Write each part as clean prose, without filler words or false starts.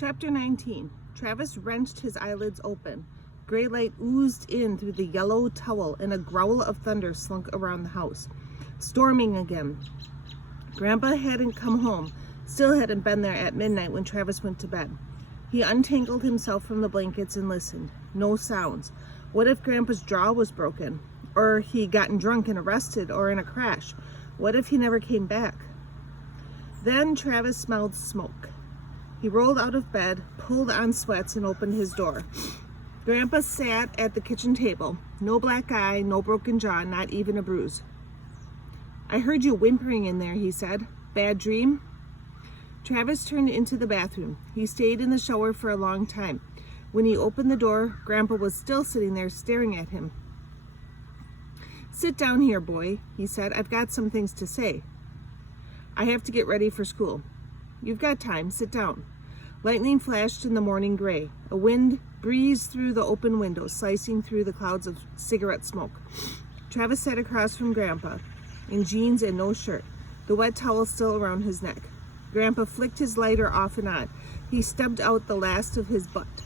Chapter 19. Travis wrenched his eyelids open. Gray light oozed in through the yellow towel, and a growl of thunder slunk around the house. Storming again. Grandpa hadn't come home, still hadn't been there at midnight when Travis went to bed. He untangled himself from the blankets and listened. No sounds. What if Grandpa's jaw was broken? Or he'd gotten drunk and arrested, or in a crash? What if he never came back? Then Travis smelled smoke. He rolled out of bed, pulled on sweats, and opened his door. Grandpa sat at the kitchen table. No black eye, no broken jaw, not even a bruise. "I heard you whimpering in there," he said. "Bad dream?" Travis turned into the bathroom. He stayed in the shower for a long time. When he opened the door, Grandpa was still sitting there staring at him. "Sit down here, boy," he said. "I've got some things to say. I have to get ready for school." "You've got time. Sit down." Lightning flashed in the morning gray. A wind breezed through the open window, slicing through the clouds of cigarette smoke. Travis sat across from Grandpa, in jeans and no shirt, the wet towel still around his neck. Grandpa flicked his lighter off and on. He stubbed out the last of his butt.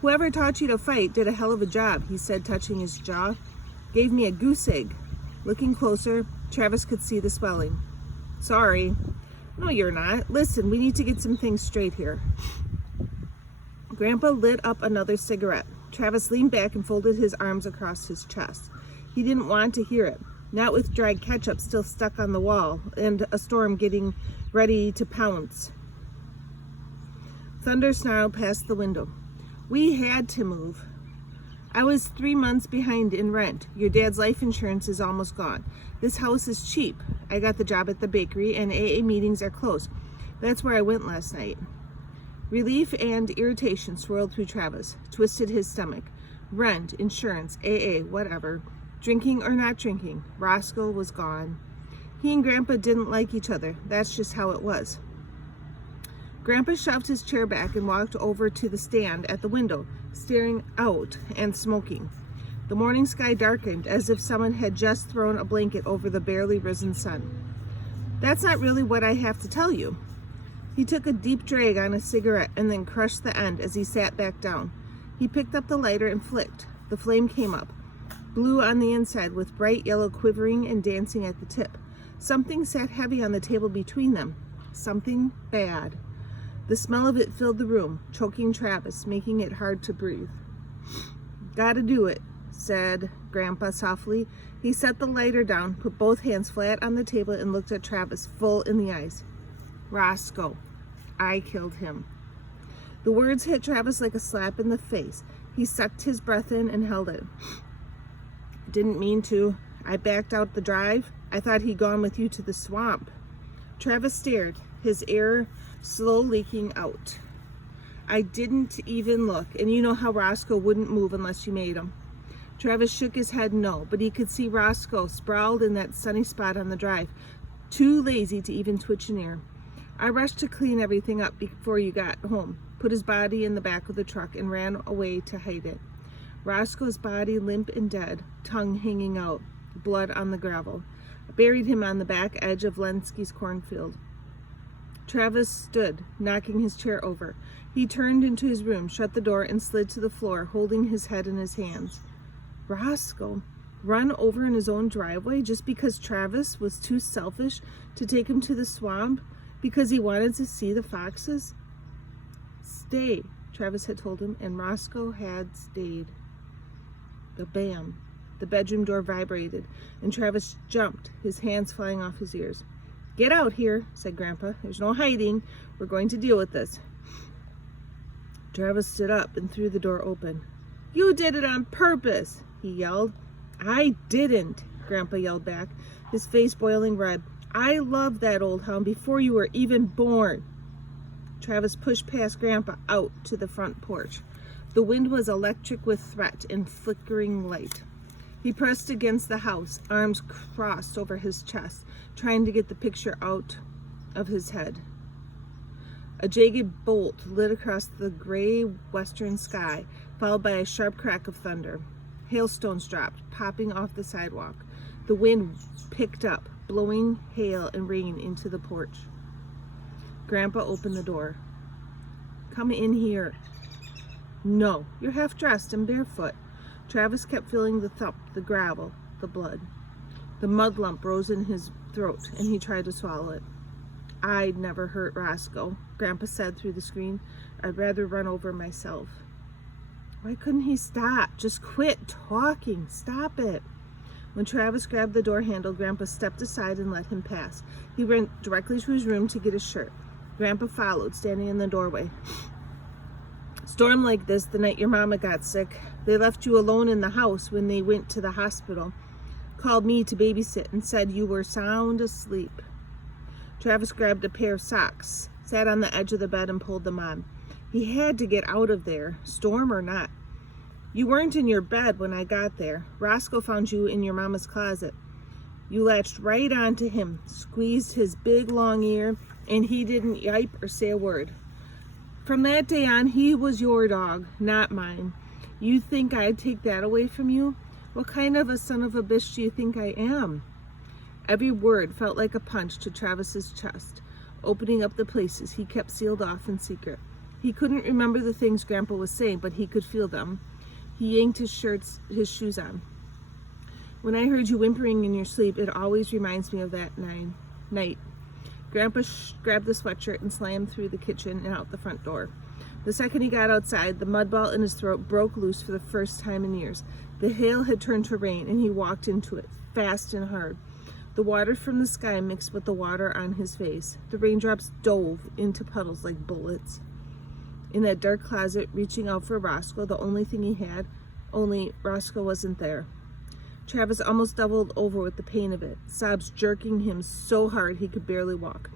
"Whoever taught you to fight did a hell of a job," he said, touching his jaw. "Gave me a goose egg." Looking closer, Travis could see the swelling. "Sorry." "No, you're not. Listen, we need to get some things straight here." Grandpa lit up another cigarette. Travis leaned back and folded his arms across his chest. He didn't want to hear it, not with dried ketchup still stuck on the wall and a storm getting ready to pounce. Thunder snarled past the window. "We had to move. I was 3 months behind in rent. Your dad's life insurance is almost gone. This house is cheap. I got the job at the bakery, and AA meetings are closed. That's where I went last night." Relief and irritation swirled through Travis, twisted his stomach. Rent, insurance, AA, whatever. Drinking or not drinking, Roscoe was gone. He and Grandpa didn't like each other. That's just how it was. Grandpa shoved his chair back and walked over to the stand at the window, staring out and smoking. The morning sky darkened as if someone had just thrown a blanket over the barely risen sun. "That's not really what I have to tell you." He took a deep drag on a cigarette and then crushed the end as he sat back down. He picked up the lighter and flicked. The flame came up, blue on the inside with bright yellow quivering and dancing at the tip. Something sat heavy on the table between them. Something bad. The smell of it filled the room, choking Travis, making it hard to breathe. "Gotta do it," said Grandpa softly. He set the lighter down, put both hands flat on the table, and looked at Travis full in the eyes. "Roscoe, I killed him." The words hit Travis like a slap in the face. He sucked his breath in and held it. "Didn't mean to. I backed out the drive. I thought he'd gone with you to the swamp." Travis stared, his air slow leaking out. "I didn't even look, and you know how Roscoe wouldn't move unless you made him." Travis shook his head no, but he could see Roscoe sprawled in that sunny spot on the drive, too lazy to even twitch an ear. "I rushed to clean everything up before you got home, put his body in the back of the truck, and ran away to hide it." Roscoe's body limp and dead, tongue hanging out, blood on the gravel. I buried him on the back edge of Lenski's cornfield. Travis stood, knocking his chair over. He turned into his room, shut the door, and slid to the floor, holding his head in his hands. Roscoe, run over in his own driveway just because Travis was too selfish to take him to the swamp, because he wanted to see the foxes? "Stay," Travis had told him, and Roscoe had stayed. The bam. The bedroom door vibrated, and Travis jumped, his hands flying off his ears. "Get out here," said Grandpa. "There's no hiding. We're going to deal with this." Travis stood up and threw the door open. "You did it on purpose," he yelled. "I didn't," Grandpa yelled back, his face boiling red. "I loved that old hound before you were even born." Travis pushed past Grandpa out to the front porch. The wind was electric with threat and flickering light. He pressed against the house, arms crossed over his chest, trying to get the picture out of his head. A jagged bolt lit across the gray western sky, followed by a sharp crack of thunder. Hailstones dropped, popping off the sidewalk. The wind picked up, blowing hail and rain into the porch. Grandpa opened the door. Come in here. No, you're half dressed and barefoot. Travis kept feeling the thump, the gravel, the blood. The mud lump rose in his throat, and he tried to swallow it. I'd never hurt Roscoe, Grandpa said through the screen. I'd rather run over myself. Why couldn't he stop? Just quit talking. Stop it. When Travis grabbed the door handle, Grandpa stepped aside and let him pass. He ran directly to his room to get his shirt. Grandpa followed, standing in the doorway. Storm like this the night your mama got sick. They left you alone in the house when they went to the hospital. Called me to babysit and said you were sound asleep. Travis grabbed a pair of socks, sat on the edge of the bed and pulled them on. He had to get out of there, storm or not. You weren't in your bed when I got there. Roscoe found you in your mama's closet. You latched right onto him, squeezed his big long ear, and he didn't yipe or say a word. From that day on, he was your dog, not mine. You think I'd take that away from you? What kind of a son of a bitch do you think I am? Every word felt like a punch to Travis's chest, opening up the places he kept sealed off in secret. He couldn't remember the things Grandpa was saying, but he could feel them. He yanked his shoes on. When I heard you whimpering in your sleep, it always reminds me of that night. Grandpa grabbed the sweatshirt and slammed through the kitchen and out the front door. The second he got outside, the mud ball in his throat broke loose for the first time in years. The hail had turned to rain, and he walked into it, fast and hard. The water from the sky mixed with the water on his face. The raindrops dove into puddles like bullets. In that dark closet, reaching out for Roscoe, the only thing he had, only Roscoe wasn't there. Travis almost doubled over with the pain of it, sobs jerking him so hard he could barely walk.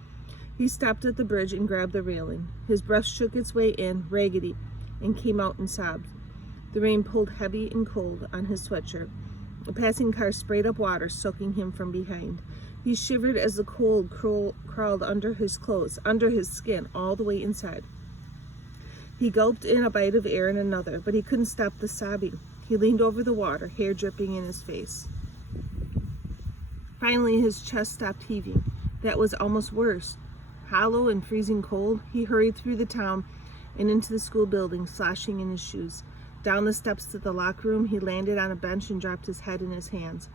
He stopped at the bridge and grabbed the railing. His breath shook its way in, raggedy, and came out in sobs. The rain pulled heavy and cold on his sweatshirt. A passing car sprayed up water, soaking him from behind. He shivered as the cold crawled under his clothes, under his skin, all the way inside. He gulped in a bite of air and another, but he couldn't stop the sobbing. He leaned over the water, hair dripping in his face. Finally, his chest stopped heaving. That was almost worse. Hollow and freezing cold, he hurried through the town and into the school building, sloshing in his shoes. Down the steps to the locker room, he landed on a bench and dropped his head in his hands.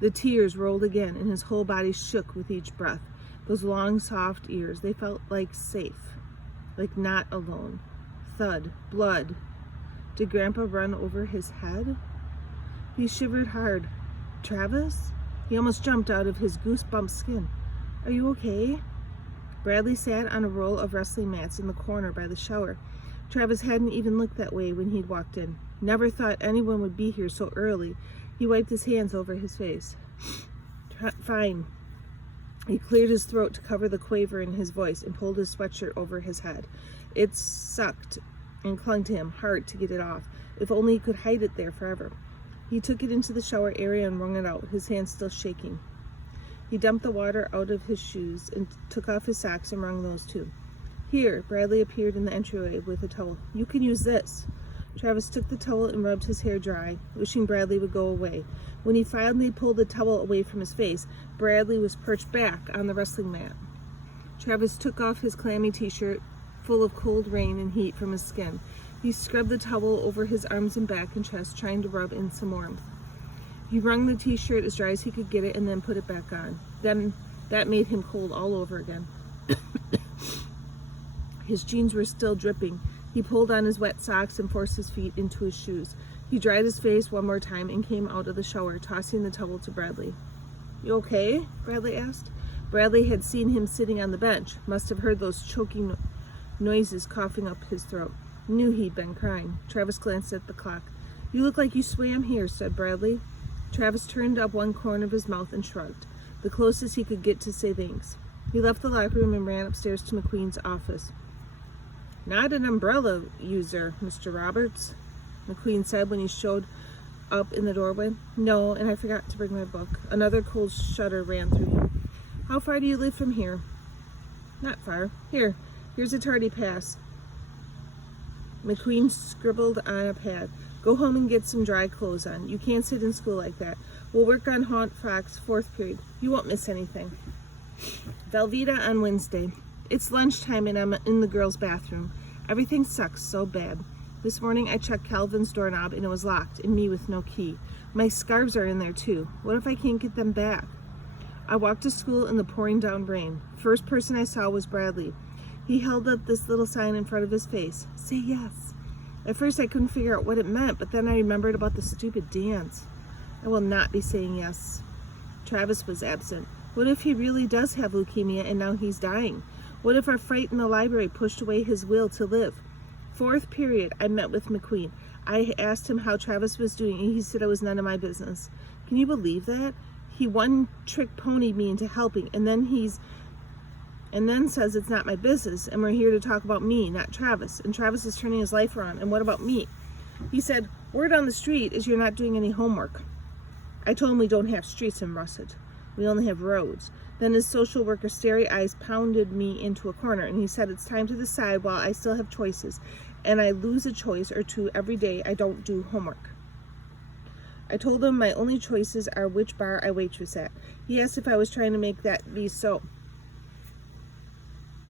The tears rolled again, and his whole body shook with each breath. Those long, soft ears, they felt like safe, like not alone. Thud, blood. Did Grandpa run over his head? He shivered hard. Travis? He almost jumped out of his goosebump skin. Are you okay? Bradley sat on a roll of wrestling mats in the corner by the shower. Travis hadn't even looked that way when he'd walked in. Never thought anyone would be here so early. He wiped his hands over his face. Fine. He cleared his throat to cover the quaver in his voice and pulled his sweatshirt over his head. It sucked and clung to him, hard to get it off. If only he could hide it there forever. He took it into the shower area and wrung it out, his hands still shaking. He dumped the water out of his shoes and took off his socks and wrung those too. Here, Bradley appeared in the entryway with a towel. You can use this. Travis took the towel and rubbed his hair dry, wishing Bradley would go away. When he finally pulled the towel away from his face, Bradley was perched back on the wrestling mat. Travis took off his clammy t-shirt, full of cold rain and heat from his skin. He scrubbed the towel over his arms and back and chest, trying to rub in some warmth. He wrung the t-shirt as dry as he could get it and then put it back on. Then that made him cold all over again. His jeans were still dripping. He pulled on his wet socks and forced his feet into his shoes. He dried his face one more time and came out of the shower, tossing the towel to Bradley. You okay? Bradley asked. Bradley had seen him sitting on the bench, must have heard those choking noises coughing up his throat. Knew he'd been crying. Travis glanced at the clock. You look like you swam here, said Bradley. Travis turned up one corner of his mouth and shrugged, the closest he could get to say thanks. He left the locker room and ran upstairs to McQueen's office. Not an umbrella user, Mr. Roberts, McQueen said when he showed up in the doorway. No, and I forgot to bring my book. Another cold shudder ran through him. How far do you live from here? Not far. Here's a tardy pass. McQueen scribbled on a pad. Go home and get some dry clothes on. You can't sit in school like that. We'll work on Haunt Fox 4th period. You won't miss anything. Velveeta on Wednesday. It's lunchtime and I'm in the girls' bathroom. Everything sucks so bad. This morning I checked Calvin's doorknob and it was locked, and me with no key. My scarves are in there too. What if I can't get them back? I walked to school in the pouring down rain. First person I saw was Bradley. He held up this little sign in front of his face. Say yes. At first I couldn't figure out what it meant, but then I remembered about the stupid dance. I will not be saying yes. Travis was absent. What if he really does have leukemia and now he's dying? What if our fight in the library pushed away his will to live? Fourth period, I met with McQueen. I asked him how Travis was doing, and he said it was none of my business. Can you believe that? He one-trick ponied me into helping, and then says it's not my business, and we're here to talk about me, not Travis. And Travis is turning his life around, and what about me? He said, word on the street is you're not doing any homework. I told him we don't have streets in Russet. We only have roads. Then his social worker starry eyes pounded me into a corner, and he said it's time to decide while I still have choices, and I lose a choice or two every day I don't do homework. I told him my only choices are which bar I waitress at. He asked if I was trying to make that be so.